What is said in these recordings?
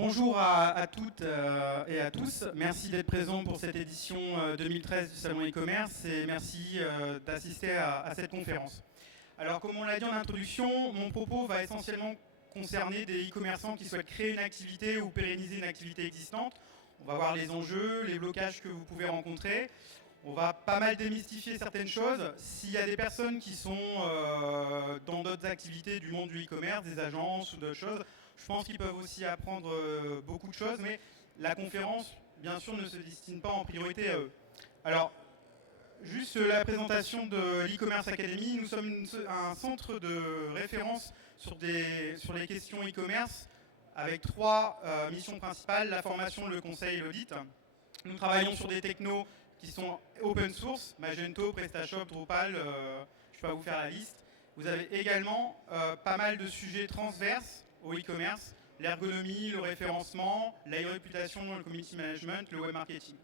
Bonjour à toutes et à tous. Merci d'être présents pour cette édition 2013 du Salon e-commerce et merci d'assister à cette conférence. Alors, comme on l'a dit en introduction, mon propos va essentiellement concerner des e-commerçants qui souhaitent créer une activité ou pérenniser une activité existante. On va voir les enjeux, les blocages que vous pouvez rencontrer. On va pas mal démystifier certaines choses. S'il y a des personnes qui sont dans d'autres activités du monde du e-commerce, des agences ou d'autres choses, je pense qu'ils peuvent aussi apprendre beaucoup de choses, mais la conférence, bien sûr, ne se destine pas en priorité à eux. Alors, juste la présentation de l'e-commerce Academy. Nous sommes un centre de référence sur les questions e-commerce avec trois missions principales, la formation, le conseil et l'audit. Nous travaillons sur des technos qui sont open source, Magento, PrestaShop, Drupal, je ne vais pas vous faire la liste. Vous avez également pas mal de sujets transverses au e-commerce, l'ergonomie, le référencement, la réputation, le community management, le web marketing.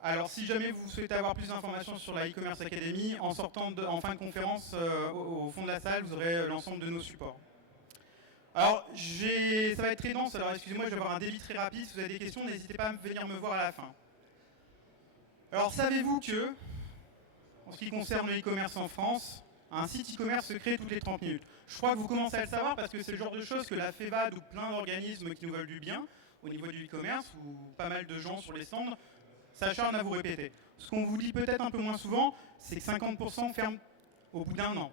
Alors, si jamais vous souhaitez avoir plus d'informations sur la e-commerce Academy, en fin de conférence, au fond de la salle, vous aurez l'ensemble de nos supports. Alors, ça va être très dense, alors excusez-moi, je vais avoir un débit très rapide. Si vous avez des questions, n'hésitez pas à venir me voir à la fin. Alors, savez-vous que, en ce qui concerne le e-commerce en France, un site e-commerce se crée toutes les 30 minutes. Je crois que vous commencez à le savoir parce que c'est le genre de choses que la FEVAD ou plein d'organismes qui nous veulent du bien au niveau du e-commerce, ou pas mal de gens sur les stands, s'acharnent à vous répéter. Ce qu'on vous dit peut-être un peu moins souvent, c'est que 50% ferment au bout d'un an.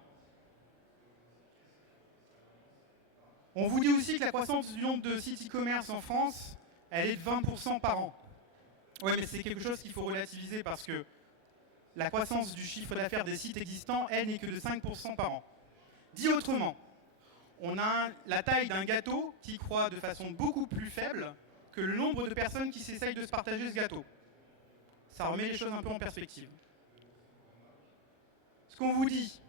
On vous dit aussi que la croissance du nombre de sites e-commerce en France, elle est de 20% par an. Oui, mais c'est quelque chose qu'il faut relativiser parce que la croissance du chiffre d'affaires des sites existants, elle, n'est que de 5% par an. Dit autrement, on a la taille d'un gâteau qui croît de façon beaucoup plus faible que le nombre de personnes qui s'essayent de se partager ce gâteau. Ça remet les choses un peu en perspective. Ce qu'on vous dit,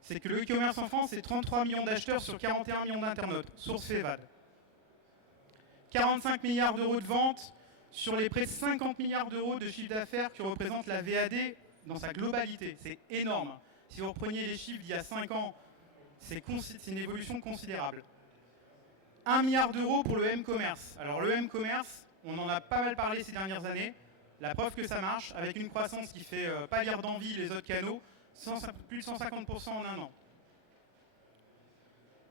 c'est que le e-commerce en France, c'est 33 millions d'acheteurs sur 41 millions d'internautes, source FEVAD. 45 milliards d'euros de ventes sur les près de 50 milliards d'euros de chiffre d'affaires que représente la VAD dans sa globalité. C'est énorme. Si vous repreniez les chiffres d'il y a 5 ans, c'est une évolution considérable. 1 milliard d'euros pour le m-commerce. Alors le m-commerce, on en a pas mal parlé ces dernières années. La preuve que ça marche, avec une croissance qui fait pas lire d'envie les autres canaux, plus de 150% en un an.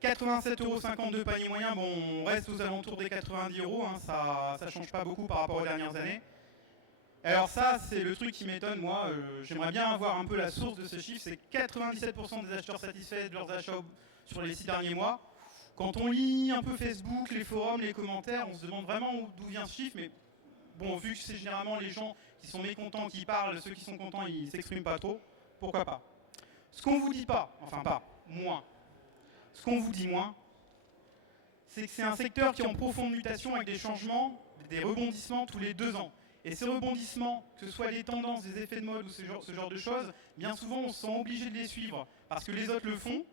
87,50 € de panier moyen, bon, on reste aux alentours des 90 €, hein, ça ne change pas beaucoup par rapport aux dernières années. Alors ça, c'est le truc qui m'étonne, moi, j'aimerais bien avoir un peu la source de ce chiffre, c'est 97% des acheteurs satisfaits de leurs achats sur les 6 derniers mois. Quand on lit un peu Facebook, les forums, les commentaires, on se demande vraiment d'où vient ce chiffre, mais bon, vu que c'est généralement les gens qui sont mécontents qui parlent, ceux qui sont contents, ils ne s'expriment pas trop, pourquoi pas. Ce qu'on vous dit pas, enfin pas, moins, ce qu'on vous dit moins, c'est que c'est un secteur qui est en profonde mutation avec des changements, des rebondissements tous les 2 ans. Et ces rebondissements, que ce soit les tendances, des effets de mode ou ce genre de choses, bien souvent on se sent obligé de les suivre parce que les autres le font.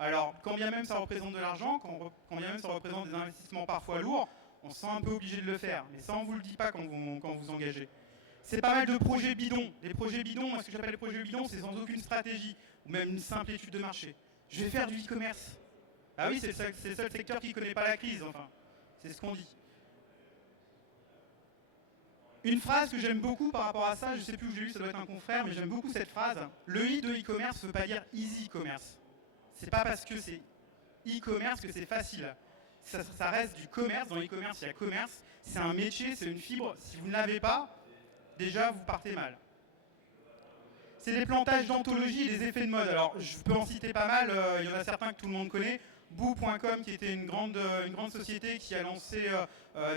Alors, quand bien même ça représente de l'argent, quand bien même ça représente des investissements parfois lourds, on se sent un peu obligé de le faire. Mais ça, on ne vous le dit pas quand vous engagez. C'est pas mal de projets bidons. Les projets bidons, moi ce que j'appelle les projets bidons, c'est sans aucune stratégie ou même une simple étude de marché. Je vais faire du e-commerce. Ah oui, c'est le seul secteur qui ne connaît pas la crise, enfin. C'est ce qu'on dit. Une phrase que j'aime beaucoup par rapport à ça, je ne sais plus où j'ai lu, ça doit être un confrère, mais j'aime beaucoup cette phrase. Le i de e-commerce ne veut pas dire easy commerce. C'est pas parce que c'est e-commerce que c'est facile. Ça reste du commerce. Dans l'e-commerce, il y a commerce. C'est un métier, c'est une fibre. Si vous ne l'avez pas, déjà, vous partez mal. C'est des plantages d'anthologie et des effets de mode. Alors, je peux en citer pas mal. Il y en a certains que tout le monde connaît. Boo.com, qui était une grande société qui a lancé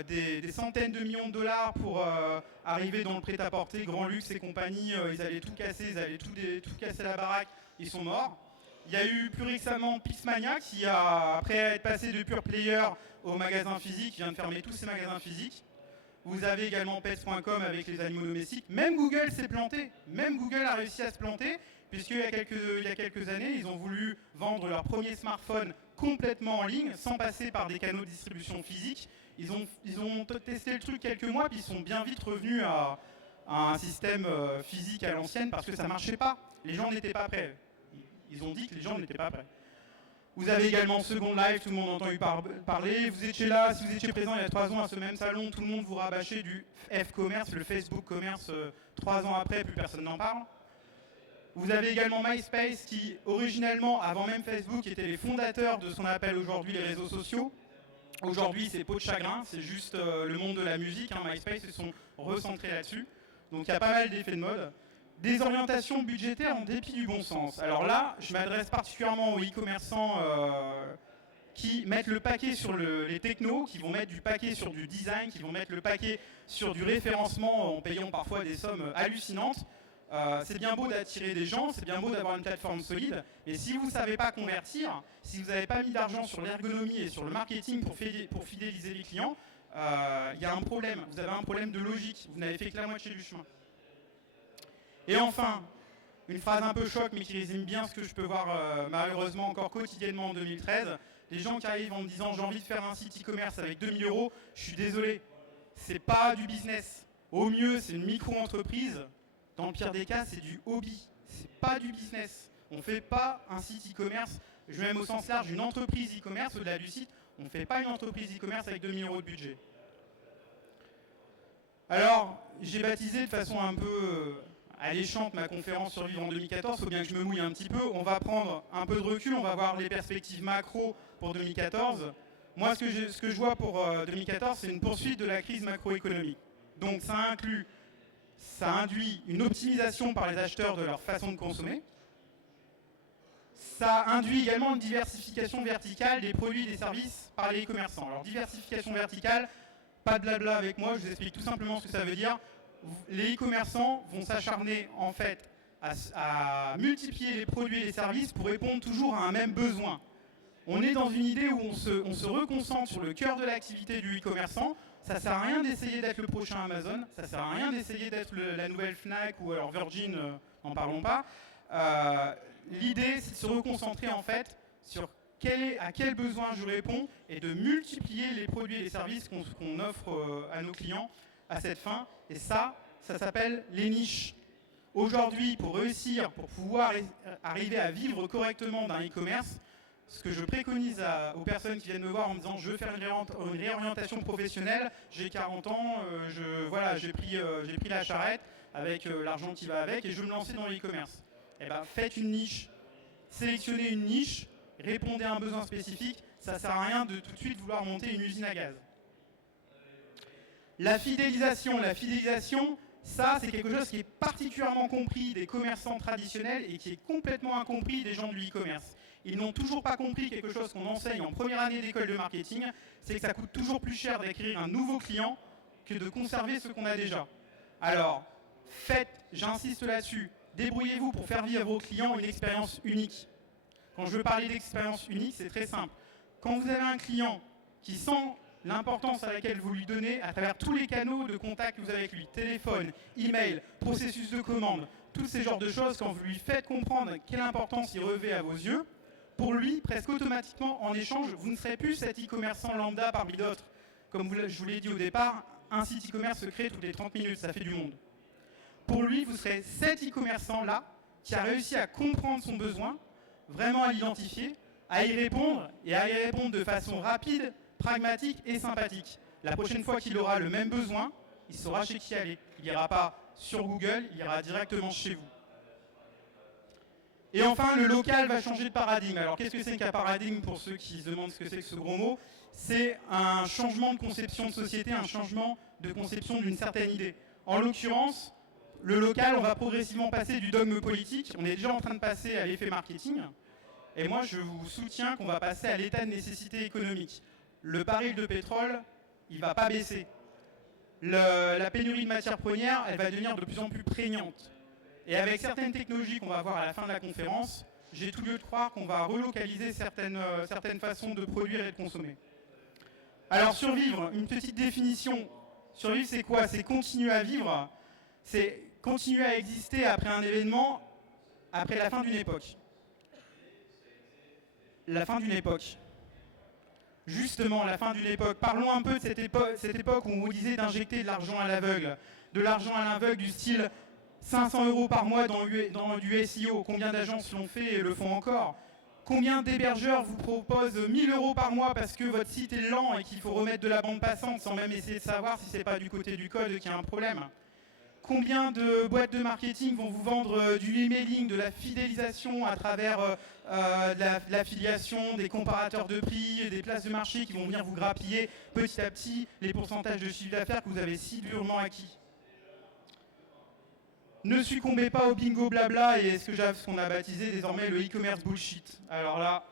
des centaines de millions de dollars pour arriver dans le prêt-à-porter, grand luxe et compagnie. Ils allaient tout casser, ils allaient tout casser la baraque. Ils sont morts. Il y a eu plus récemment Pixmania qui, après être passé de pure player au magasin physique, vient de fermer tous ses magasins physiques. Vous avez également Pets.com avec les animaux domestiques. Même Google s'est planté. Même Google a réussi à se planter, puisqu'il y a quelques années, ils ont voulu vendre leur premier smartphone complètement en ligne, sans passer par des canaux de distribution physiques. Ils ont testé le truc quelques mois, puis ils sont bien vite revenus à un système physique à l'ancienne, parce que ça ne marchait pas. Les gens n'étaient pas prêts. Ils ont dit que les gens n'étaient pas prêts. Vous avez également Second Life, tout le monde a entendu parler. Vous étiez là, si vous étiez présent il y a 3 ans à ce même salon, tout le monde vous rabâchait du F-commerce, le Facebook commerce, 3 ans après, plus personne n'en parle. Vous avez également MySpace qui, originellement, avant même Facebook, étaient les fondateurs de ce qu'on appelle aujourd'hui les réseaux sociaux. Aujourd'hui, c'est peau de chagrin, c'est juste le monde de la musique. MySpace, ils sont recentrés là-dessus. Donc il y a pas mal d'effets de mode. Des orientations budgétaires en dépit du bon sens. Alors là, je m'adresse particulièrement aux e-commerçants qui mettent le paquet sur les technos, qui vont mettre du paquet sur du design, qui vont mettre le paquet sur du référencement en payant parfois des sommes hallucinantes. C'est bien beau d'attirer des gens, c'est bien beau d'avoir une plateforme solide, mais si vous ne savez pas convertir, si vous n'avez pas mis d'argent sur l'ergonomie et sur le marketing pour fidéliser les clients, il y a un problème. Vous avez un problème de logique, vous n'avez fait que la moitié du chemin. Et enfin, une phrase un peu choc, mais qui résume bien ce que je peux voir malheureusement encore quotidiennement en 2013. Les gens qui arrivent en me disant j'ai envie de faire un site e-commerce avec 2000 €, je suis désolé, c'est pas du business. Au mieux, c'est une micro-entreprise. Dans le pire des cas, c'est du hobby. C'est pas du business. On ne fait pas un site e-commerce, je mets au sens large une entreprise e-commerce au-delà du site. On ne fait pas une entreprise e-commerce avec 2000 € de budget. Alors, j'ai baptisé de façon un peu alléchante ma conférence Survivre en 2014, il faut bien que je me mouille un petit peu. On va prendre un peu de recul, on va voir les perspectives macro pour 2014. Moi, ce que je vois pour 2014, c'est une poursuite de la crise macroéconomique. Donc ça induit une optimisation par les acheteurs de leur façon de consommer. Ça induit également une diversification verticale des produits et des services par les e-commerçants. Alors, diversification verticale, pas de blabla avec moi, je vous explique tout simplement ce que ça veut dire. Les e-commerçants vont s'acharner en fait à multiplier les produits et les services pour répondre toujours à un même besoin. On est dans une idée où on se reconcentre sur le cœur de l'activité du e-commerçant. Ça ne sert à rien d'essayer d'être le prochain Amazon, ça ne sert à rien d'essayer d'être la nouvelle Fnac ou alors Virgin, n'en parlons pas. L'idée, c'est de se reconcentrer en fait sur à quel besoin je réponds et de multiplier les produits et les services qu'on offre à nos clients à cette fin. Et ça s'appelle les niches. Aujourd'hui, pour réussir, pour pouvoir arriver à vivre correctement d'un e-commerce, ce que je préconise aux personnes qui viennent me voir en me disant je veux faire une réorientation professionnelle, j'ai 40 ans, j'ai pris la charrette avec l'argent qui va avec et je veux me lancer dans l'e-commerce. Eh ben, faites une niche, sélectionnez une niche, répondez à un besoin spécifique, ça ne sert à rien de tout de suite vouloir monter une usine à gaz. La fidélisation, ça c'est quelque chose qui est particulièrement compris des commerçants traditionnels et qui est complètement incompris des gens du e-commerce. Ils n'ont toujours pas compris quelque chose qu'on enseigne en première année d'école de marketing, c'est que ça coûte toujours plus cher d'acquérir un nouveau client que de conserver ce qu'on a déjà. Alors, j'insiste là-dessus, débrouillez-vous pour faire vivre à vos clients une expérience unique. Quand je veux parler d'expérience unique, c'est très simple. Quand vous avez un client qui sent l'importance à laquelle vous lui donnez à travers tous les canaux de contact que vous avez avec lui, téléphone, email, processus de commande, tous ces genres de choses, quand vous lui faites comprendre quelle importance il revêt à vos yeux, pour lui, presque automatiquement, en échange, vous ne serez plus cet e-commerçant lambda parmi d'autres. Comme je vous l'ai dit au départ, un site e-commerce se crée toutes les 30 minutes, ça fait du monde. Pour lui, vous serez cet e-commerçant-là qui a réussi à comprendre son besoin, vraiment à l'identifier, à y répondre et à y répondre de façon rapide, pragmatique et sympathique. La prochaine fois qu'il aura le même besoin, il saura chez qui aller. Il n'ira pas sur Google, il ira directement chez vous. Et enfin, le local va changer de paradigme. Alors, qu'est-ce que c'est qu'un paradigme pour ceux qui se demandent ce que c'est que ce gros mot? C'est un changement de conception de société, un changement de conception d'une certaine idée. En l'occurrence, le local, on va progressivement passer du dogme politique. On est déjà en train de passer à l'effet marketing. Et moi, je vous soutiens qu'on va passer à l'état de nécessité économique. Le baril de pétrole, il ne va pas baisser. La pénurie de matières premières, elle va devenir de plus en plus prégnante. Et avec certaines technologies qu'on va voir à la fin de la conférence, j'ai tout lieu de croire qu'on va relocaliser certaines façons de produire et de consommer. Alors survivre, une petite définition. Survivre, c'est quoi? C'est continuer à vivre, c'est continuer à exister après un événement, après la fin d'une époque. La fin d'une époque. Justement, la fin d'une époque. Parlons un peu de cette époque où on vous disait d'injecter de l'argent à l'aveugle. De l'argent à l'aveugle du style 500 € par mois dans du SEO. Combien d'agences l'ont fait et le font encore? Combien d'hébergeurs vous proposent 1000 € par mois parce que votre site est lent et qu'il faut remettre de la bande passante sans même essayer de savoir si c'est pas du côté du code qu'il y a un problème? Combien de boîtes de marketing vont vous vendre du emailing, de la fidélisation à travers de l'affiliation, des comparateurs de prix, et des places de marché qui vont venir vous grappiller petit à petit les pourcentages de chiffre d'affaires que vous avez si durement acquis? Ne succombez pas au bingo blabla et ce qu'on a baptisé désormais le e-commerce bullshit. Alors là,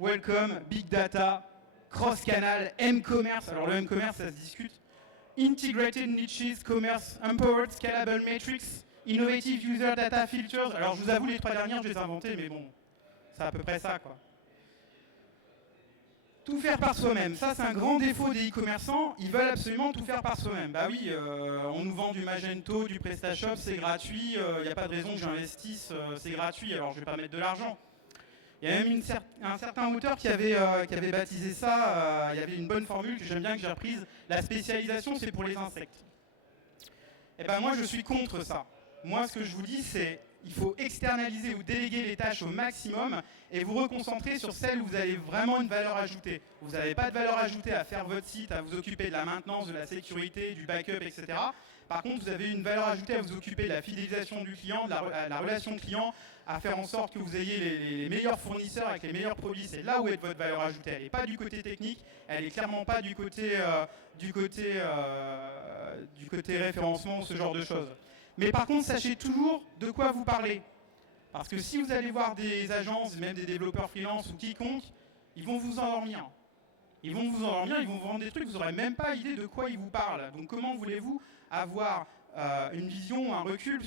welcome, big data, cross-canal, m-commerce. Alors le m-commerce, ça se discute. Integrated niches, commerce, empowered, scalable metrics, innovative user data filters. Alors je vous avoue, les 3 dernières, je les ai inventées, mais bon, c'est à peu près ça, quoi. Tout faire par soi-même, ça c'est un grand défaut des e-commerçants, ils veulent absolument tout faire par soi-même. Bah oui, on nous vend du Magento, du PrestaShop, c'est gratuit, il n'y a pas de raison que j'investisse, c'est gratuit, alors je ne vais pas mettre de l'argent. Il y a même un certain auteur qui avait baptisé ça, il y avait une bonne formule que j'aime bien, que j'ai reprise, la spécialisation c'est pour les insectes. Et ben moi je suis contre ça. Moi ce que je vous dis c'est, il faut externaliser ou déléguer les tâches au maximum et vous reconcentrer sur celles où vous avez vraiment une valeur ajoutée. Vous n'avez pas de valeur ajoutée à faire votre site, à vous occuper de la maintenance, de la sécurité, du backup, etc. Par contre, vous avez une valeur ajoutée à vous occuper de la fidélisation du client, de la relation client, à faire en sorte que vous ayez les meilleurs fournisseurs avec les meilleurs produits. C'est là où est votre valeur ajoutée. Elle n'est pas du côté technique, elle n'est clairement pas du côté référencement, ce genre de choses. Mais par contre, sachez toujours de quoi vous parlez. Parce que si vous allez voir des agences, même des développeurs freelance ou quiconque, ils vont vous endormir. Ils vont vous endormir, ils vont vous vendre des trucs, vous n'aurez même pas idée de quoi ils vous parlent. Donc comment voulez-vous avoir une vision, un recul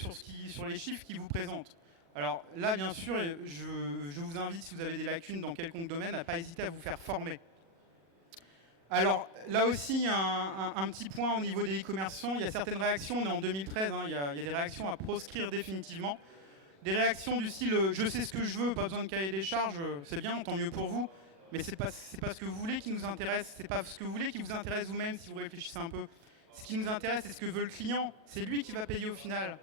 sur les chiffres qu'ils vous présentent? Alors là, bien sûr, je vous invite, si vous avez des lacunes dans quelconque domaine, à ne pas hésiter à vous faire former. Alors là aussi, un petit point au niveau des e-commerçants, il y a certaines réactions, on est en 2013, il y a des réactions à proscrire définitivement. Des réactions du style « je sais ce que je veux, pas besoin de cahier des charges, c'est bien, tant mieux pour vous ». Mais c'est pas ce que vous voulez qui nous intéresse, c'est pas ce que vous voulez qui vous intéresse vous-même si vous réfléchissez un peu. Ce qui nous intéresse, c'est ce que veut le client, c'est lui qui va payer au final.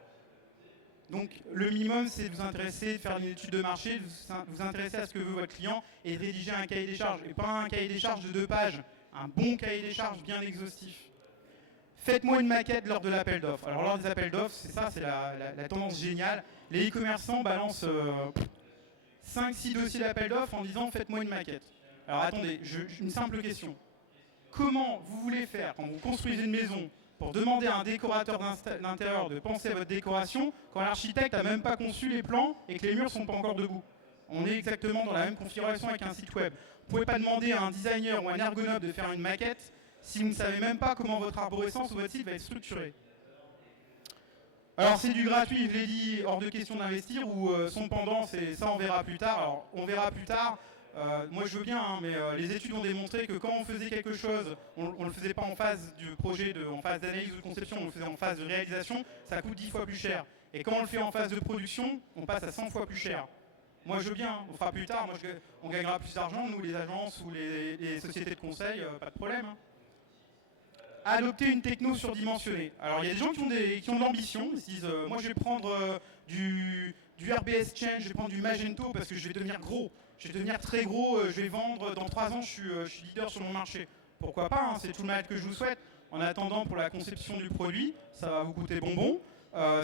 Donc le minimum, c'est de vous intéresser, de faire une étude de marché, de vous intéresser à ce que veut votre client et de rédiger un cahier des charges. Et pas un cahier des charges de 2 pages, un bon cahier des charges bien exhaustif. Faites-moi une maquette lors de l'appel d'offres. Alors lors des appels d'offres, c'est ça, c'est la tendance géniale. Les e-commerçants balancent 5-6 dossiers d'appel d'offres en disant « faites-moi une maquette ». Alors attendez, une simple question. Comment vous voulez faire quand vous construisez une maison pour demander à un décorateur d'intérieur de penser à votre décoration quand l'architecte n'a même pas conçu les plans et que les murs ne sont pas encore debout? On est exactement dans la même configuration avec un site web. Vous ne pouvez pas demander à un designer ou à un ergonome de faire une maquette si vous ne savez même pas comment votre arborescence ou votre site va être structuré. Alors c'est du gratuit, je l'ai dit, hors de question d'investir, ou son pendant, c'est ça on verra plus tard. Alors on verra plus tard, moi je veux bien, mais les études ont démontré que quand on faisait quelque chose, on ne le faisait pas en phase du projet, en phase d'analyse ou de conception, on le faisait en phase de réalisation, ça coûte 10 fois plus cher. Et quand on le fait en phase de production, on passe à 100 fois plus cher. Moi je veux bien, on fera plus tard, on gagnera plus d'argent, nous les agences ou les sociétés de conseil, pas de problème. Adopter une techno surdimensionnée. Alors il y a des gens qui ont de l'ambition, ils se disent moi je vais prendre du RBS Change, je vais prendre du Magento parce que je vais devenir gros, je vais devenir très gros, je vais vendre, dans 3 ans je suis leader sur mon marché. Pourquoi pas, c'est tout le mal que je vous souhaite. En attendant, pour la conception du produit, ça va vous coûter bonbon.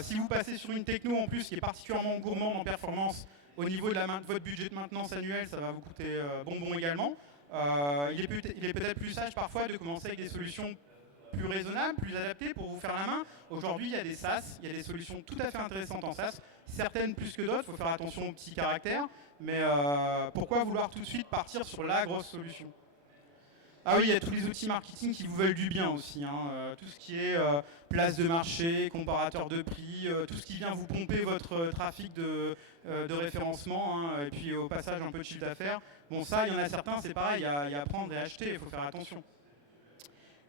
Si vous passez sur une techno en plus qui est particulièrement gourmande en performance, au niveau de votre budget de maintenance annuel, ça va vous coûter bonbon également. Il est peut-être plus sage parfois de commencer avec des solutions plus raisonnable, plus adapté pour vous faire la main. Aujourd'hui, il y a des SaaS, il y a des solutions tout à fait intéressantes en SaaS, certaines plus que d'autres, il faut faire attention aux petits caractères, mais pourquoi vouloir tout de suite partir sur la grosse solution? Ah oui, il y a tous les outils marketing qui vous veulent du bien aussi, tout ce qui est place de marché, comparateur de prix, tout ce qui vient vous pomper votre trafic de référencement, et puis au passage un peu de chiffre d'affaires. Bon ça, il y en a certains, c'est pareil, il y a à prendre et à acheter, il faut faire attention.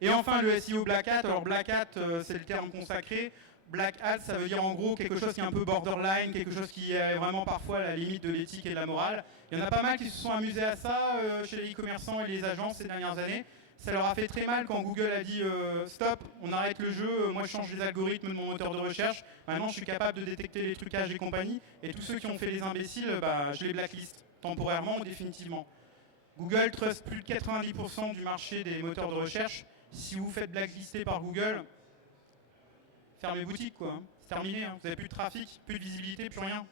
Et enfin, le SEO Black Hat. Alors Black Hat, c'est le terme consacré. Black Hat, ça veut dire en gros quelque chose qui est un peu borderline, quelque chose qui est vraiment parfois à la limite de l'éthique et de la morale. Il y en a pas mal qui se sont amusés à ça chez les e-commerçants et les agences ces dernières années. Ça leur a fait très mal quand Google a dit stop, on arrête le jeu, moi je change les algorithmes de mon moteur de recherche, maintenant je suis capable de détecter les trucages et compagnie, et tous ceux qui ont fait les imbéciles, je les blacklist. temporairement ou définitivement. Google trust plus de 90% du marché des moteurs de recherche. Si vous faites blacklister par Google, fermez boutique, quoi. Hein. C'est terminé, hein. Vous n'avez plus de trafic, plus de visibilité, plus rien.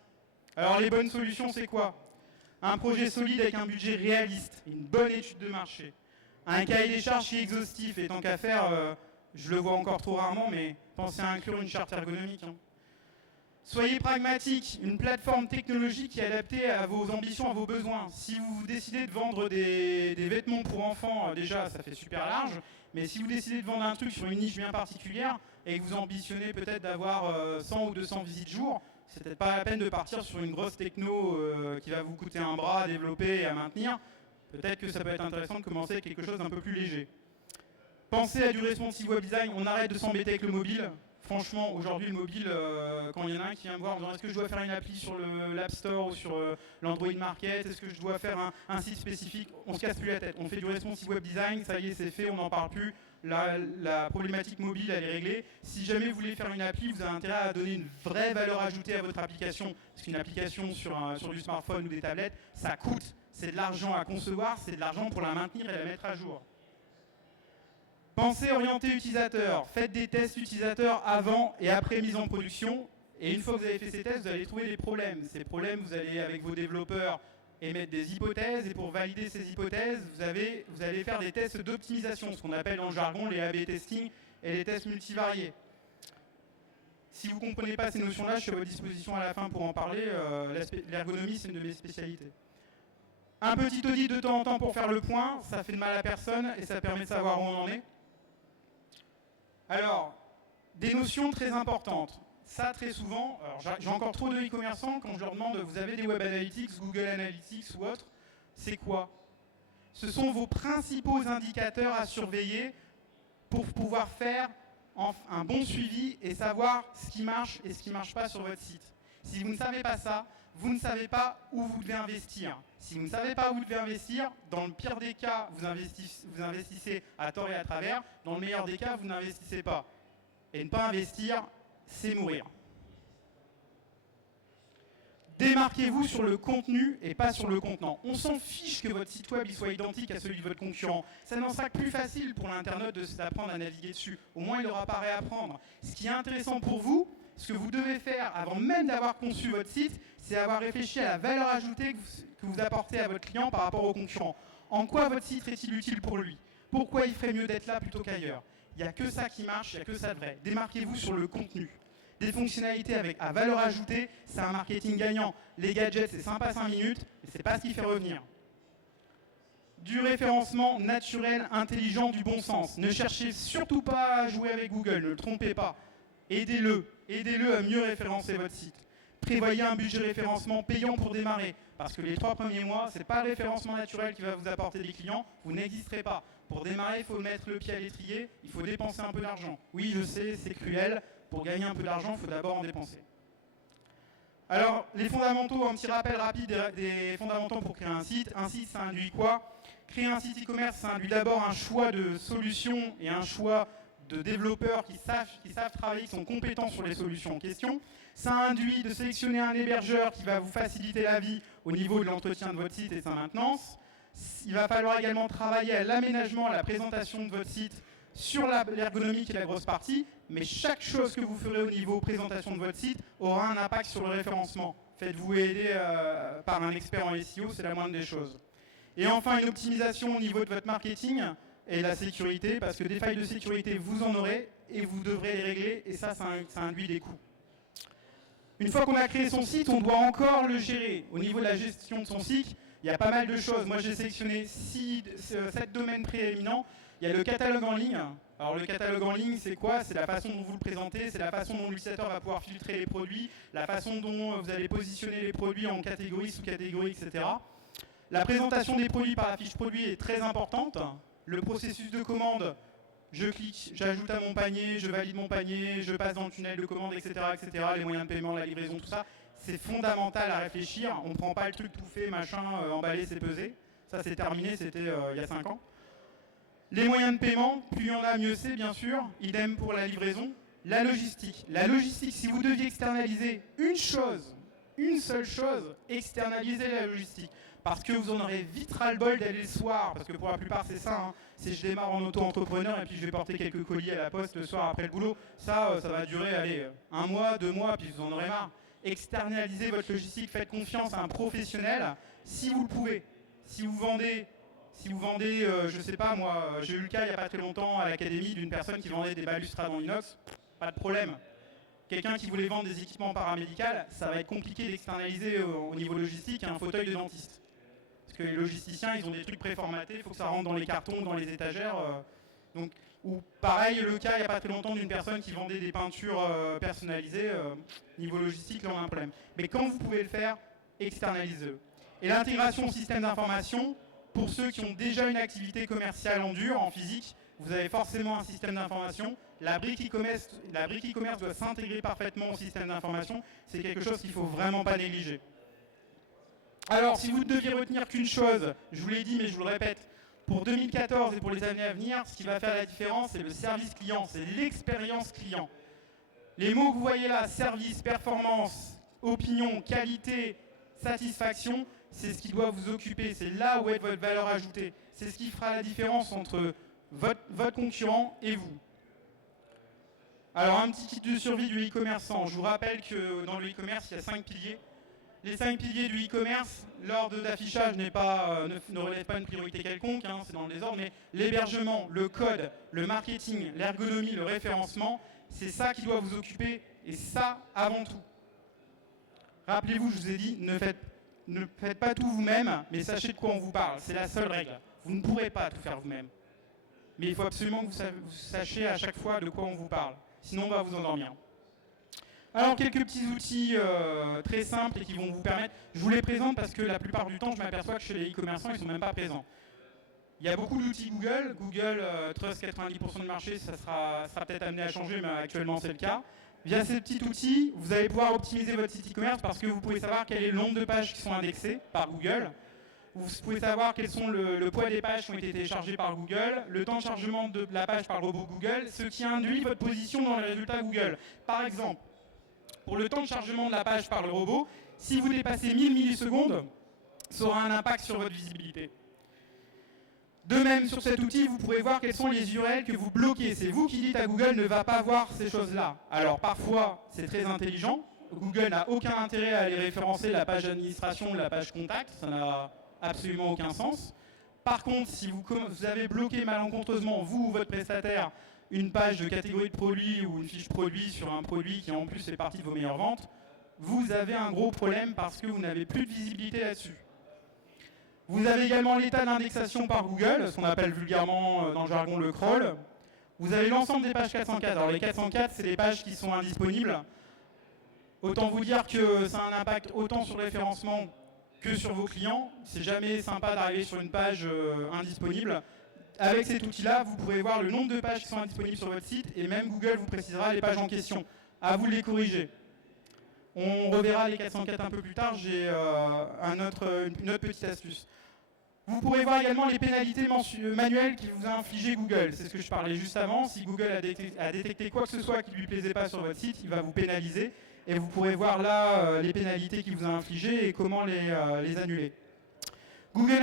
Alors les bonnes solutions, c'est quoi? Un projet solide avec un budget réaliste, une bonne étude de marché. Un cahier des charges qui est exhaustif, et tant qu'à faire, je le vois encore trop rarement, mais pensez à inclure une charte ergonomique. Hein. Soyez pragmatique, une plateforme technologique qui est adaptée à vos ambitions, à vos besoins. Si vous décidez de vendre des vêtements pour enfants, déjà ça fait super large, mais si vous décidez de vendre un truc sur une niche bien particulière et que vous ambitionnez peut-être d'avoir 100 ou 200 visites jour, c'est peut-être pas la peine de partir sur une grosse techno qui va vous coûter un bras à développer et à maintenir. Peut-être que ça peut être intéressant de commencer avec quelque chose d'un peu plus léger. Pensez à du responsive web design, on arrête de s'embêter avec le mobile. Franchement, aujourd'hui, le mobile, quand il y en a un qui vient me voir en disant est-ce que je dois faire une appli sur l'App Store ou sur l'Android Market, est-ce que je dois faire un site spécifique, on se casse plus la tête. On fait du responsive web design, ça y est, c'est fait, on n'en parle plus. La problématique mobile, elle est réglée. Si jamais vous voulez faire une appli, vous avez intérêt à donner une vraie valeur ajoutée à votre application. Parce qu'une application sur du smartphone ou des tablettes, ça coûte. C'est de l'argent à concevoir, c'est de l'argent pour la maintenir et la mettre à jour. Pensez orienté utilisateur, faites des tests utilisateurs avant et après mise en production, et une fois que vous avez fait ces tests, vous allez trouver des problèmes. Ces problèmes, vous allez, avec vos développeurs, émettre des hypothèses, et pour valider ces hypothèses, vous allez faire des tests d'optimisation, ce qu'on appelle en jargon les A/B testing et les tests multivariés. Si vous ne comprenez pas ces notions-là, je suis à votre disposition à la fin pour en parler. L'ergonomie, c'est une de mes spécialités. Un petit audit de temps en temps pour faire le point, ça fait de mal à personne et ça permet de savoir où on en est. Alors, des notions très importantes. Ça, très souvent, j'ai encore trop de e-commerçants quand je leur demande, vous avez des Web Analytics, Google Analytics ou autre, c'est quoi? Ce sont vos principaux indicateurs à surveiller pour pouvoir faire un bon suivi et savoir ce qui marche et ce qui ne marche pas sur votre site. Si vous ne savez pas ça, vous ne savez pas où vous devez investir. Si vous ne savez pas où vous devez investir, dans le pire des cas, vous investissez à tort et à travers. Dans le meilleur des cas, vous n'investissez pas. Et ne pas investir, c'est mourir. Démarquez-vous sur le contenu et pas sur le contenant. On s'en fiche que votre site web soit identique à celui de votre concurrent. Ça n'en sera que plus facile pour l'internaute d'apprendre à naviguer dessus. Au moins, il n'aura pas à réapprendre. Ce qui est intéressant pour vous, ce que vous devez faire avant même d'avoir conçu votre site, c'est avoir réfléchi à la valeur ajoutée que vous apportez à votre client par rapport au concurrent. En quoi votre site est-il utile pour lui? Pourquoi il ferait mieux d'être là plutôt qu'ailleurs? Il n'y a que ça qui marche, il n'y a que ça de vrai. Démarquez-vous sur le contenu. Des fonctionnalités à valeur ajoutée, c'est un marketing gagnant. Les gadgets, c'est sympa 5 minutes, mais c'est pas ce qui fait revenir. Du référencement naturel, intelligent, du bon sens. Ne cherchez surtout pas à jouer avec Google, ne le trompez pas. Aidez-le à mieux référencer votre site. Prévoyez un budget référencement payant pour démarrer, parce que les 3 premiers mois, ce n'est pas le référencement naturel qui va vous apporter des clients, vous n'existerez pas. Pour démarrer, il faut mettre le pied à l'étrier, il faut dépenser un peu d'argent. Oui, je sais, c'est cruel, pour gagner un peu d'argent, il faut d'abord en dépenser. Alors, les fondamentaux, un petit rappel rapide des fondamentaux pour créer un site. Un site, ça induit quoi? Créer un site e-commerce, ça induit d'abord un choix de solutions et un choix de développeurs qui savent travailler, qui sont compétents sur les solutions en question. Ça induit de sélectionner un hébergeur qui va vous faciliter la vie au niveau de l'entretien de votre site et de sa maintenance. Il va falloir également travailler à l'aménagement, à la présentation de votre site sur l'ergonomie qui est la grosse partie, mais chaque chose que vous ferez au niveau présentation de votre site aura un impact sur le référencement. Faites-vous aider par un expert en SEO, c'est la moindre des choses. Et enfin, une optimisation au niveau de votre marketing et la sécurité, parce que des failles de sécurité, vous en aurez et vous devrez les régler, et ça induit des coûts. Une fois qu'on a créé son site, on doit encore le gérer. Au niveau de la gestion de son site, il y a pas mal de choses. Moi, j'ai sélectionné 7 domaines prééminents. Il y a le catalogue en ligne. Alors, le catalogue en ligne, c'est quoi? C'est la façon dont vous le présentez, c'est la façon dont l'utilisateur va pouvoir filtrer les produits, la façon dont vous allez positionner les produits en catégories, sous-catégories, etc. La présentation des produits par la fiche produit est très importante. Le processus de commande, je clique, j'ajoute à mon panier, je valide mon panier, je passe dans le tunnel de commande, etc., etc. Les moyens de paiement, la livraison, tout ça, c'est fondamental à réfléchir. On ne prend pas le truc tout fait, machin, emballé, c'est pesé. Ça, c'est terminé, c'était il y a 5 ans. Les moyens de paiement, plus il y en a, mieux c'est, bien sûr. Idem pour la livraison. La logistique. La logistique, si vous deviez externaliser une seule chose, externalisez la logistique. parce que vous en aurez vite ras-le-bol d'aller le soir, parce que pour la plupart c'est ça, hein. C'est je démarre en auto-entrepreneur et puis je vais porter quelques colis à la poste le soir après le boulot, ça va durer, allez, 1 mois, 2 mois, puis vous en aurez marre. Externalisez votre logistique, faites confiance à un professionnel si vous le pouvez. Si vous vendez, je sais pas moi, j'ai eu le cas il n'y a pas très longtemps à l'académie d'une personne qui vendait des balustrades en inox, pas de problème. Quelqu'un qui voulait vendre des équipements paramédicaux, ça va être compliqué d'externaliser au niveau logistique un fauteuil de dentiste. Parce que les logisticiens, ils ont des trucs préformatés, il faut que ça rentre dans les cartons, dans les étagères. Ou pareil, le cas il n'y a pas très longtemps d'une personne qui vendait des peintures personnalisées, niveau logistique, là on a un problème. Mais quand vous pouvez le faire, externalisez-le. Et l'intégration au système d'information, pour ceux qui ont déjà une activité commerciale en dur, en physique, vous avez forcément un système d'information. La brique e-commerce doit s'intégrer parfaitement au système d'information. C'est quelque chose qu'il ne faut vraiment pas négliger. Alors, si vous ne deviez retenir qu'une chose, je vous l'ai dit, mais je vous le répète, pour 2014 et pour les années à venir, ce qui va faire la différence, c'est le service client, c'est l'expérience client. Les mots que vous voyez là, service, performance, opinion, qualité, satisfaction, c'est ce qui doit vous occuper, c'est là où est votre valeur ajoutée. C'est ce qui fera la différence entre votre concurrent et vous. Alors, un petit kit de survie du e-commerçant. Je vous rappelle que dans le e-commerce, il y a 5 piliers. Les 5 piliers du e-commerce, l'ordre d'affichage ne relève pas une priorité quelconque, hein, c'est dans le désordre, mais l'hébergement, le code, le marketing, l'ergonomie, le référencement, c'est ça qui doit vous occuper, et ça avant tout. Rappelez-vous, je vous ai dit, ne faites pas tout vous-même, mais sachez de quoi on vous parle, c'est la seule règle. Vous ne pourrez pas tout faire vous-même. Mais il faut absolument que vous sachiez à chaque fois de quoi on vous parle, sinon on va vous endormir. Alors, quelques petits outils très simples et qui vont vous permettre... Je vous les présente parce que la plupart du temps, je m'aperçois que chez les e-commerçants, ils ne sont même pas présents. Il y a beaucoup d'outils Google. Google trust 90% du marché, ça sera peut-être amené à changer, mais actuellement, c'est le cas. Via ces petits outils, vous allez pouvoir optimiser votre site e-commerce parce que vous pouvez savoir quel est le nombre de pages qui sont indexées par Google. Vous pouvez savoir quels sont le poids des pages qui ont été téléchargées par Google, le temps de chargement de la page par le robot Google, ce qui induit votre position dans les résultats Google. Par exemple, pour le temps de chargement de la page par le robot, si vous dépassez 1000 millisecondes, ça aura un impact sur votre visibilité. De même, sur cet outil, vous pourrez voir quels sont les URL que vous bloquez. C'est vous qui dites à Google ne va pas voir ces choses-là. Alors parfois, c'est très intelligent. Google n'a aucun intérêt à aller référencer la page administration ou la page contact. Ça n'a absolument aucun sens. Par contre, si vous avez bloqué malencontreusement, vous ou votre prestataire, une page de catégorie de produit ou une fiche produit sur un produit qui en plus fait partie de vos meilleures ventes, vous avez un gros problème parce que vous n'avez plus de visibilité là-dessus. Vous avez également l'état d'indexation par Google, ce qu'on appelle vulgairement dans le jargon le crawl. Vous avez l'ensemble des pages 404. Alors les 404, c'est les pages qui sont indisponibles. Autant vous dire que ça a un impact autant sur le référencement que sur vos clients. C'est jamais sympa d'arriver sur une page indisponible. Avec cet outil-là, vous pourrez voir le nombre de pages qui sont indisponibles sur votre site et même Google vous précisera les pages en question. À vous de les corriger. On reverra les 404 un peu plus tard, j'ai une autre petite astuce. Vous pourrez voir également les pénalités manuelles qui vous a infligé Google. C'est ce que je parlais juste avant. Si Google a détecté quoi que ce soit qui ne lui plaisait pas sur votre site, il va vous pénaliser. Et vous pourrez voir là les pénalités qu'il vous a infligées et comment les annuler. Google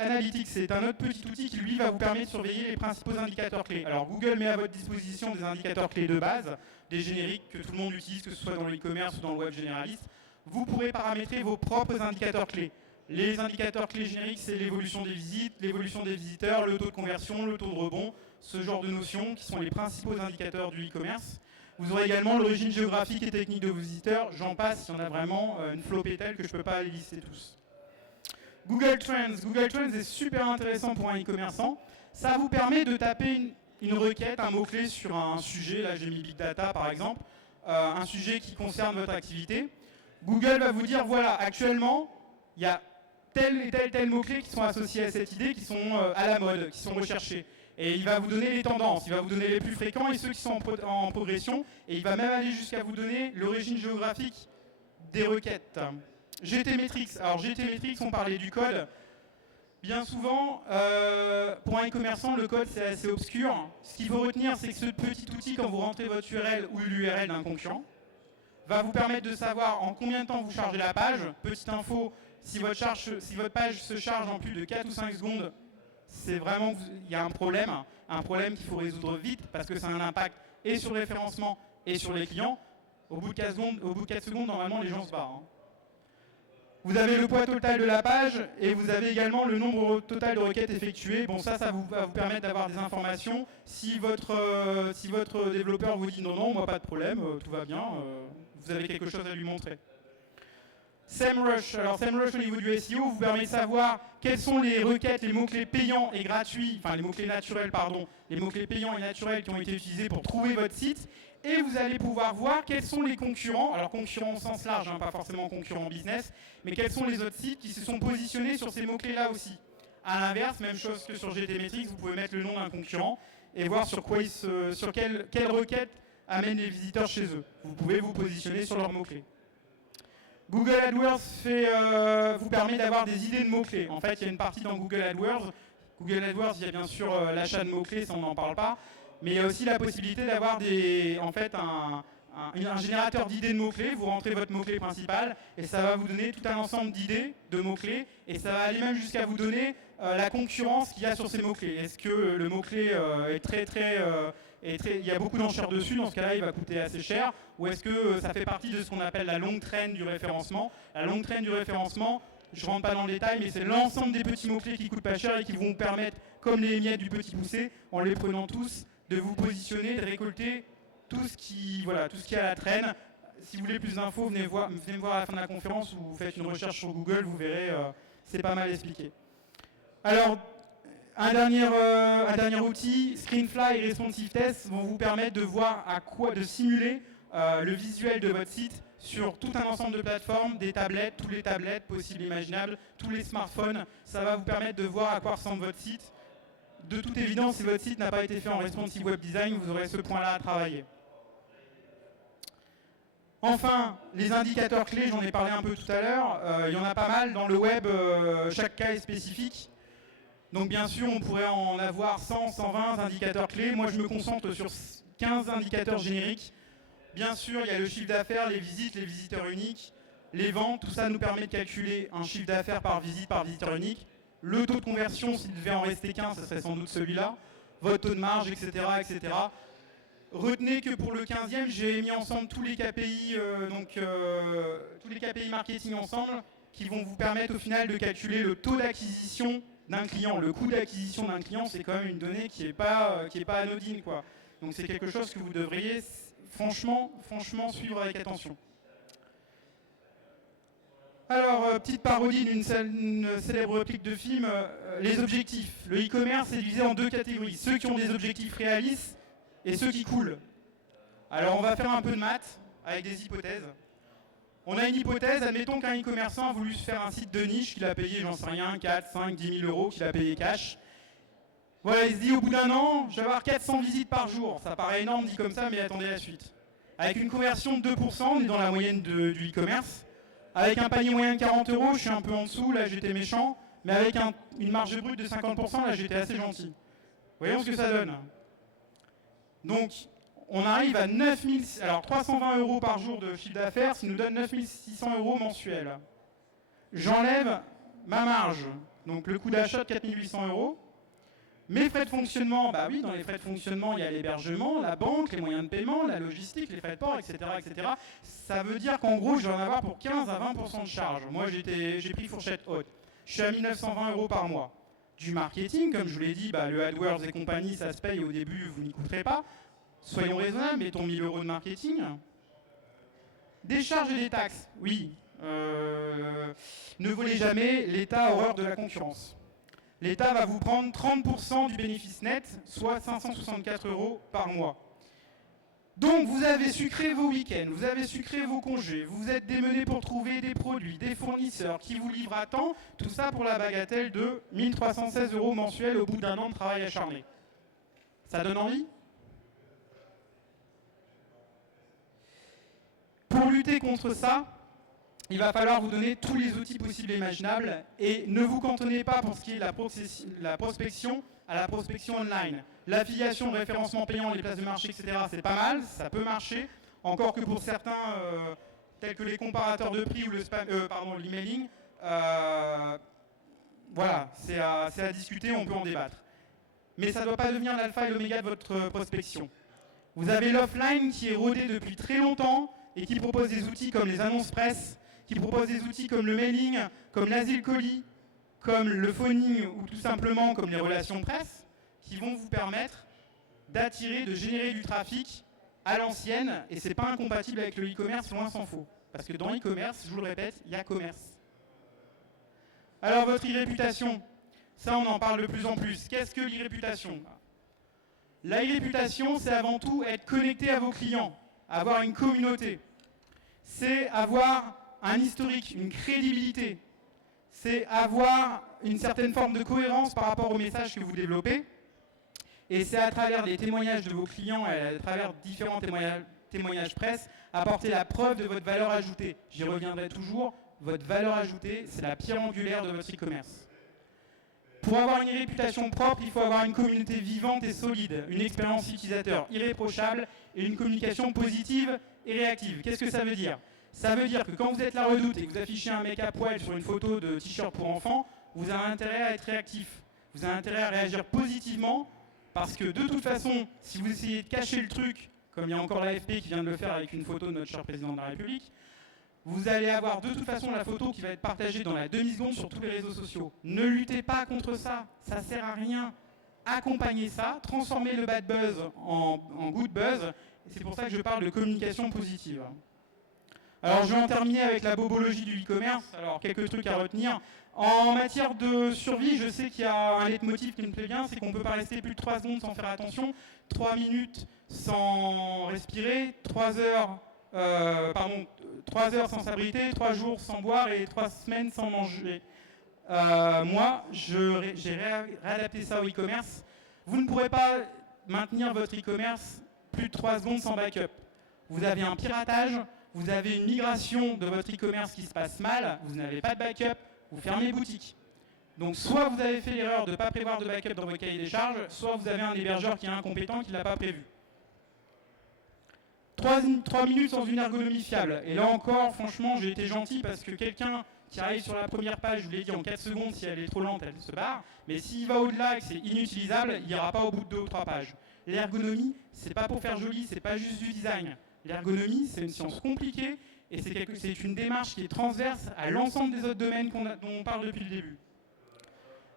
Analytics, c'est un autre petit outil qui, lui, va vous permettre de surveiller les principaux indicateurs clés. Alors, Google met à votre disposition des indicateurs clés de base, des génériques que tout le monde utilise, que ce soit dans le e-commerce ou dans le web généraliste. Vous pourrez paramétrer vos propres indicateurs clés. Les indicateurs clés génériques, c'est l'évolution des visites, l'évolution des visiteurs, le taux de conversion, le taux de rebond, ce genre de notions qui sont les principaux indicateurs du e-commerce. Vous aurez également l'origine géographique et technique de vos visiteurs. J'en passe, il y en a vraiment une flopée telle que je ne peux pas les lister tous. Google Trends. Google Trends est super intéressant pour un e-commerçant. Ça vous permet de taper une requête, un mot-clé sur un sujet. Là, j'ai mis Big Data, par exemple. Un sujet qui concerne votre activité. Google va vous dire, voilà, actuellement, il y a tel et tel mots-clés qui sont associés à cette idée, qui sont à la mode, qui sont recherchés. Et il va vous donner les tendances, il va vous donner les plus fréquents et ceux qui sont en progression. Et il va même aller jusqu'à vous donner l'origine géographique des requêtes. GTmetrix. Alors GTmetrix, on parlait du code. Bien souvent, pour un e-commerçant, le code c'est assez obscur. Ce qu'il faut retenir, c'est que ce petit outil, quand vous rentrez votre URL ou l'URL d'un concurrent, va vous permettre de savoir en combien de temps vous chargez la page. Petite info, Si votre page se charge en plus de 4 ou 5 secondes, c'est vraiment qu'il y a un problème qu'il faut résoudre vite parce que ça a un impact et sur le référencement et sur les clients. Au bout de 4 secondes, normalement, les gens se barrent. Vous avez le poids total de la page et vous avez également le nombre total de requêtes effectuées. Bon, ça va vous permettre d'avoir des informations. Si votre développeur vous dit non, moi pas de problème, tout va bien, vous avez quelque chose à lui montrer. SEMrush. Alors SEMrush au niveau du SEO vous permet de savoir quelles sont les requêtes, les mots-clés payants et gratuits, enfin les mots-clés naturels, pardon, les mots-clés payants et naturels qui ont été utilisés pour trouver votre site. Et vous allez pouvoir voir quels sont les concurrents, alors concurrents au sens large, pas forcément concurrents business, mais quels sont les autres sites qui se sont positionnés sur ces mots-clés-là aussi. A l'inverse, même chose que sur GTmetrix, vous pouvez mettre le nom d'un concurrent et voir sur quelle requête amène les visiteurs chez eux. Vous pouvez vous positionner sur leurs mots-clés. Google AdWords vous permet d'avoir des idées de mots-clés. En fait, il y a une partie dans Google AdWords. Google AdWords, il y a bien sûr l'achat de mots-clés, ça on n'en parle pas. Mais il y a aussi la possibilité d'avoir un générateur d'idées de mots-clés. Vous rentrez votre mot-clé principal et ça va vous donner tout un ensemble d'idées de mots-clés. Et ça va aller même jusqu'à vous donner la concurrence qu'il y a sur ces mots-clés. Est-ce que le mot-clé il y a beaucoup d'enchères dessus, dans ce cas-là, il va coûter assez cher. Ou est-ce que ça fait partie de ce qu'on appelle la longue traîne du référencement? La longue traîne du référencement, je ne rentre pas dans le détail, mais c'est l'ensemble des petits mots-clés qui coûtent pas cher et qui vont vous permettre, comme les miettes du petit poussé, en les prenant tous, de vous positionner, de récolter tout ce qui est à la traîne. Si vous voulez plus d'infos, venez me voir à la fin de la conférence ou vous faites une recherche sur Google, vous verrez, c'est pas mal expliqué. Alors, un dernier outil, Screenfly et Responsive Test vont vous permettre de voir de simuler le visuel de votre site sur tout un ensemble de plateformes, des tablettes, tous les tablettes possibles et imaginables, tous les smartphones. Ça va vous permettre de voir à quoi ressemble votre site. De toute évidence, si votre site n'a pas été fait en Responsive Web Design, vous aurez ce point-là à travailler. Enfin, les indicateurs clés, j'en ai parlé un peu tout à l'heure, il y en a pas mal dans le web, chaque cas est spécifique. Donc bien sûr, on pourrait en avoir 100, 120 indicateurs clés. Moi, je me concentre sur 15 indicateurs génériques. Bien sûr, il y a le chiffre d'affaires, les visites, les visiteurs uniques, les ventes. Tout ça nous permet de calculer un chiffre d'affaires par visite, par visiteur unique. Le taux de conversion, s'il devait en rester 15, ce serait sans doute celui-là. Votre taux de marge, etc., etc. Retenez que pour le 15e, j'ai mis ensemble tous les KPI, tous les KPI marketing ensemble, qui vont vous permettre au final de calculer le taux d'acquisition d'un client. Le coût d'acquisition d'un client, c'est quand même une donnée qui n'est pas anodine, quoi. Donc c'est quelque chose que vous devriez franchement suivre avec attention. Alors, petite parodie d'une célèbre réplique de film, les objectifs. Le e-commerce est divisé en deux catégories, ceux qui ont des objectifs réalistes et ceux qui coulent. Alors on va faire un peu de maths avec des hypothèses. On a une hypothèse, admettons qu'un e-commerçant a voulu se faire un site de niche, qu'il a payé, j'en sais rien, 4, 5, 10 000 euros, qu'il a payé cash. Voilà, il se dit au bout d'un an, je vais avoir 400 visites par jour. Ça paraît énorme dit comme ça, mais attendez la suite. Avec une conversion de 2%, on est dans la moyenne du e-commerce. Avec un panier moyen de 40 euros, je suis un peu en dessous, là j'étais méchant. Mais avec une marge brute de 50%, là j'étais assez gentil. Voyons ce que ça donne. Donc, on arrive à 320 euros par jour de chiffre d'affaires, ce qui nous donne 9600 euros mensuels. J'enlève ma marge, donc le coût d'achat de 4800 euros. Mes frais de fonctionnement, bah oui, dans les frais de fonctionnement, il y a l'hébergement, la banque, les moyens de paiement, la logistique, les frais de port, etc. etc. Ça veut dire qu'en gros, je vais en avoir pour 15 à 20% de charge. Moi, j'ai pris fourchette haute. Je suis à 1920 euros par mois. Du marketing, comme je vous l'ai dit, le AdWords et compagnie, ça se paye au début, vous n'y coûterez pas. Soyons raisonnables, mettons 1000 euros de marketing. Des charges et des taxes, oui. Ne volez jamais, l'État a horreur de la concurrence. L'État va vous prendre 30% du bénéfice net, soit 564 euros par mois. Donc vous avez sucré vos week-ends, vous avez sucré vos congés, vous vous êtes démenés pour trouver des produits, des fournisseurs qui vous livrent à temps, tout ça pour la bagatelle de 1316 euros mensuels au bout d'un an de travail acharné. Ça donne envie ? Pour lutter contre ça, il va falloir vous donner tous les outils possibles et imaginables et ne vous cantonnez pas pour ce qui est de la prospection à la prospection online. L'affiliation, le référencement payant, les places de marché, etc., c'est pas mal, ça peut marcher. Encore que pour certains, tels que les comparateurs de prix ou l'emailing, Voilà, c'est à discuter, on peut en débattre. Mais ça ne doit pas devenir l'alpha et l'oméga de votre prospection. Vous avez l'offline qui est rodé depuis très longtemps et qui propose des outils comme les annonces presse, qui propose des outils comme le mailing, comme l'asile colis, comme le phoning ou tout simplement comme les relations presse, qui vont vous permettre d'attirer, de générer du trafic à l'ancienne, et ce n'est pas incompatible avec le e-commerce, loin s'en faut. Parce que dans l'e-commerce, je vous le répète, il y a commerce. Alors votre e-réputation, ça on en parle de plus en plus. Qu'est-ce que l'e-réputation? La e-réputation, c'est avant tout être connecté à vos clients, avoir une communauté. C'est avoir un historique, une crédibilité. C'est avoir une certaine forme de cohérence par rapport au message que vous développez. Et c'est à travers les témoignages de vos clients et à travers différents témoignages presse, apporter la preuve de votre valeur ajoutée. J'y reviendrai toujours. Votre valeur ajoutée, c'est la pierre angulaire de votre e-commerce. Pour avoir une réputation propre, il faut avoir une communauté vivante et solide, une expérience utilisateur irréprochable et une communication positive et réactive. Qu'est-ce que ça veut dire? Ça veut dire que quand vous êtes la Redoute et que vous affichez un mec à poil sur une photo de t-shirt pour enfants, vous avez intérêt à être réactif. Vous avez intérêt à réagir positivement parce que de toute façon, si vous essayez de cacher le truc, comme il y a encore l'AFP qui vient de le faire avec une photo de notre cher président de la République, vous allez avoir de toute façon la photo qui va être partagée dans la demi-seconde sur tous les réseaux sociaux. Ne luttez pas contre ça, ça ne sert à rien. Accompagnez ça, transformez le bad buzz en good buzz. C'est pour ça que je parle de communication positive. Alors je vais en terminer avec la bobologie du e-commerce. Alors quelques trucs à retenir. En matière de survie, je sais qu'il y a un leitmotiv qui me plaît bien, c'est qu'on ne peut pas rester plus de 3 secondes sans faire attention, 3 minutes sans respirer, 3 heures sans s'abriter, 3 jours sans boire et 3 semaines sans manger. Moi, j'ai réadapté ça au e-commerce. Vous ne pourrez pas maintenir votre e-commerce plus de 3 secondes sans backup. Vous avez un piratage, vous avez une migration de votre e-commerce qui se passe mal, vous n'avez pas de backup, vous fermez boutique. Donc soit vous avez fait l'erreur de ne pas prévoir de backup dans votre cahier des charges, soit vous avez un hébergeur qui est incompétent qui ne l'a pas prévu. 3 minutes sans une ergonomie fiable. Et là encore, franchement, j'ai été gentil parce que quelqu'un qui arrive sur la première page, je vous l'ai dit, en 4 secondes, si elle est trop lente, elle se barre. Mais s'il va au-delà et que c'est inutilisable, il n'ira pas au bout de 2 ou 3 pages. L'ergonomie, c'est pas pour faire joli, c'est pas juste du design. L'ergonomie, c'est une science compliquée et c'est une démarche qui est transverse à l'ensemble des autres domaines dont on parle depuis le début.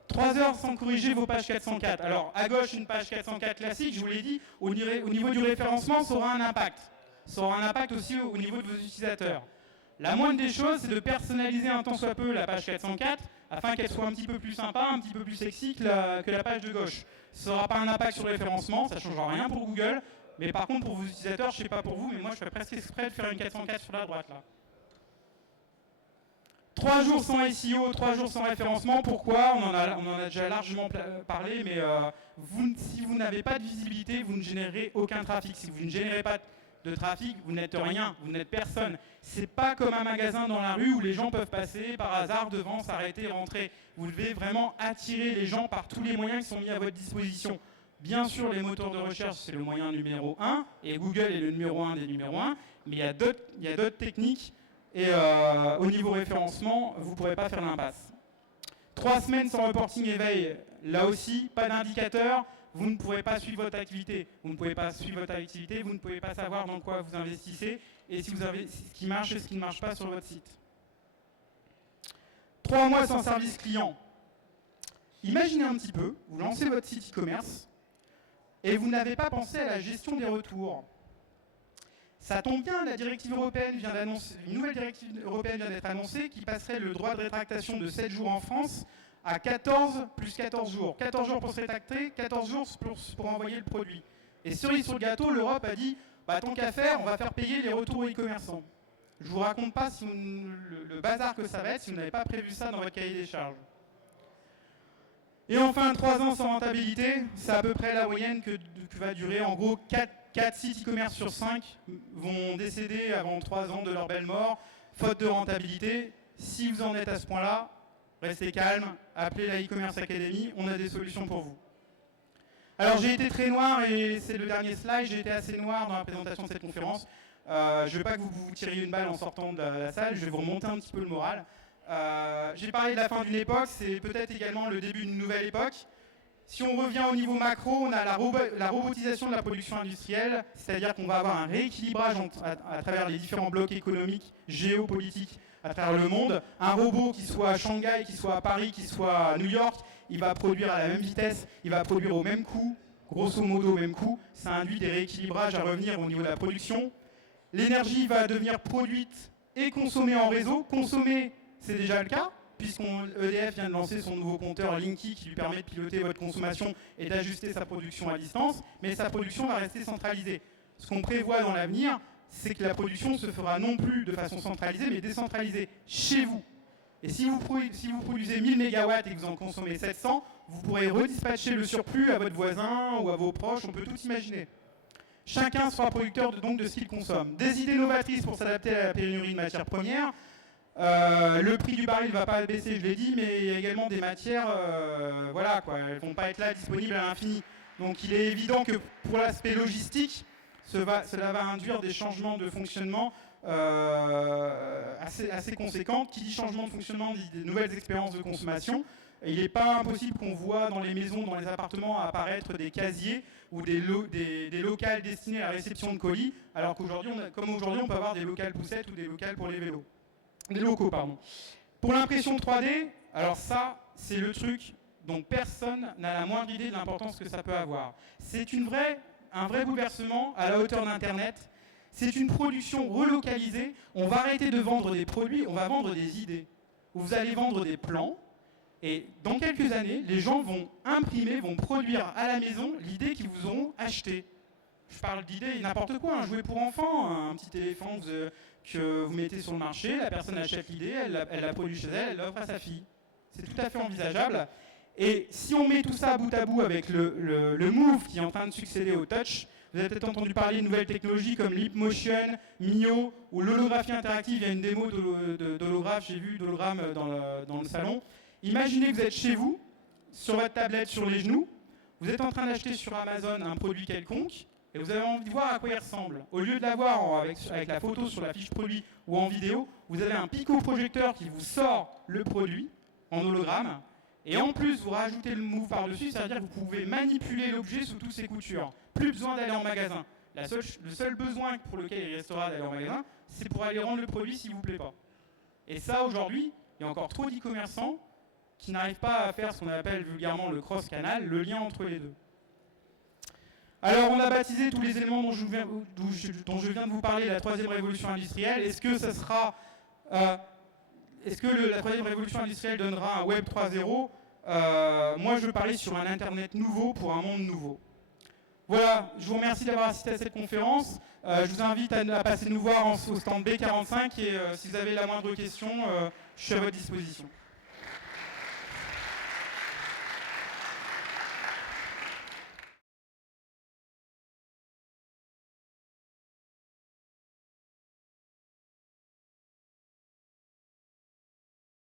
3 heures sans corriger vos pages 404. Alors, à gauche, une page 404 classique, je vous l'ai dit, au niveau du référencement, ça aura un impact. Ça aura un impact aussi au niveau de vos utilisateurs. La moindre des choses, c'est de personnaliser un tant soit peu la page 404 afin qu'elle soit un petit peu plus sympa, un petit peu plus sexy que la page de gauche. Ça n'aura pas un impact sur le référencement, ça ne changera rien pour Google, mais par contre pour vos utilisateurs, je ne sais pas pour vous, mais moi je fais presque exprès de faire une 404 sur la droite là. 3 jours sans SEO, 3 jours sans référencement, pourquoi? On en a déjà largement parlé, mais si vous n'avez pas de visibilité, vous ne générez aucun trafic. Si vous ne générez pas de trafic, vous n'êtes rien, vous n'êtes personne. C'est pas comme un magasin dans la rue où les gens peuvent passer par hasard devant, s'arrêter, rentrer. Vous devez vraiment attirer les gens par tous les moyens qui sont mis à votre disposition. Bien sûr, les moteurs de recherche, c'est le moyen numéro 1, et Google est le numéro 1 des numéros 1, mais il y a d'autres techniques, et au niveau référencement, vous ne pourrez pas faire l'impasse. 3 semaines sans reporting éveil, là aussi, pas d'indicateur, vous ne pourrez pas suivre votre activité. Vous ne pouvez pas suivre votre activité, vous ne pouvez pas savoir dans quoi vous investissez, et si vous avez ce qui marche et ce qui ne marche pas sur votre site. 3 mois sans service client. Imaginez un petit peu, vous lancez votre site e-commerce, et vous n'avez pas pensé à la gestion des retours. Ça tombe bien, la directive européenne vient d'annoncer, une nouvelle directive européenne vient d'être annoncée qui passerait le droit de rétractation de 7 jours en France à 14 plus 14 jours. 14 jours pour se rétracter, 14 jours pour envoyer le produit. Et cerise sur le gâteau, l'Europe a dit, tant qu'à faire, on va faire payer les retours aux e-commerçants. Je ne vous raconte pas le bazar que ça va être si vous n'avez pas prévu ça dans votre cahier des charges. Et enfin, 3 ans sans rentabilité, c'est à peu près la moyenne que va durer. En gros, 4 sites e-commerce sur 5 vont décéder avant 3 ans de leur belle mort, faute de rentabilité. Si vous en êtes à ce point-là, restez calme, appelez la e-commerce academy, on a des solutions pour vous. Alors j'ai été très noir, et c'est le dernier slide, j'ai été assez noir dans la présentation de cette conférence. Je ne veux pas que vous tiriez une balle en sortant de la salle, je vais vous remonter un petit peu le moral. J'ai parlé de la fin d'une époque, c'est peut-être également le début d'une nouvelle époque. Si on revient au niveau macro, on a la robotisation de la production industrielle, c'est-à-dire qu'on va avoir un rééquilibrage à travers les différents blocs économiques, géopolitiques à travers le monde. Un robot qui soit à Shanghai, qui soit à Paris, qui soit à New York, il va produire à la même vitesse, il va produire au même coût, grosso modo au même coût. Ça induit des rééquilibrages à revenir au niveau de la production. L'énergie va devenir produite et consommée en réseau. Consommer, c'est déjà le cas, puisqu'EDF vient de lancer son nouveau compteur Linky qui lui permet de piloter votre consommation et d'ajuster sa production à distance, mais sa production va rester centralisée. Ce qu'on prévoit dans l'avenir, c'est que la production se fera non plus de façon centralisée, mais décentralisée chez vous. Et si vous produisez 1000 MW et que vous en consommez 700, vous pourrez redispatcher le surplus à votre voisin ou à vos proches, on peut tout imaginer. Chacun sera producteur donc de ce qu'il consomme. Des idées novatrices pour s'adapter à la pénurie de matières premières. Le prix du baril ne va pas baisser, je l'ai dit, mais il y a également des matières, voilà, quoi, elles ne vont pas être là disponibles à l'infini. Donc il est évident que pour l'aspect logistique, cela va induire des changements de fonctionnement assez conséquents. Qui dit changement de fonctionnement dit des nouvelles expériences de consommation. Et il n'est pas impossible qu'on voit dans les maisons, dans les appartements apparaître des casiers ou des locales destinés à la réception de colis, alors qu'aujourd'hui, comme aujourd'hui, on peut avoir des locales poussettes ou des locales pour les vélos. Des locaux, pardon. Pour l'impression 3D, alors ça, c'est le truc dont personne n'a la moindre idée de l'importance que ça peut avoir. C'est un vrai bouleversement à la hauteur d'Internet. C'est une production relocalisée. On va arrêter de vendre des produits, on va vendre des idées. Vous allez vendre des plans, et dans quelques années, les gens vont imprimer, vont produire à la maison l'idée qu'ils vous auront acheté. Je parle d'idées, n'importe quoi, un jouet pour enfants, un petit éléphant que vous mettez sur le marché, la personne achète l'idée, elle la produit chez elle, elle l'offre à sa fille. C'est tout à fait envisageable. Et si on met tout ça bout à bout avec le Move qui est en train de succéder au Touch, vous avez peut-être entendu parler de nouvelles technologies comme Leapmotion, Mio ou l'holographie interactive. Il y a une démo d'holographe, j'ai vu d'hologramme dans le salon. Imaginez que vous êtes chez vous, sur votre tablette, sur les genoux, vous êtes en train d'acheter sur Amazon un produit quelconque, et vous avez envie de voir à quoi il ressemble. Au lieu de l'avoir avec la photo sur la fiche produit ou en vidéo, vous avez un pico-projecteur qui vous sort le produit en hologramme, et en plus vous rajoutez le Move par-dessus, c'est-à-dire que vous pouvez manipuler l'objet sous toutes ses coutures. Plus besoin d'aller en magasin. Le seul besoin pour lequel il restera d'aller en magasin, c'est pour aller rendre le produit s'il ne vous plaît pas. Et ça, aujourd'hui, il y a encore trop d'e-commerçants qui n'arrivent pas à faire ce qu'on appelle vulgairement le cross-canal, le lien entre les deux. Alors, on a baptisé tous les éléments dont je viens de vous parler la troisième révolution industrielle. Est-ce que la troisième révolution industrielle donnera un Web 3.0 ? Moi, je parlais sur un Internet nouveau pour un monde nouveau. Voilà, je vous remercie d'avoir assisté à cette conférence. Je vous invite à passer nous voir au stand B45 et si vous avez la moindre question, je suis à votre disposition.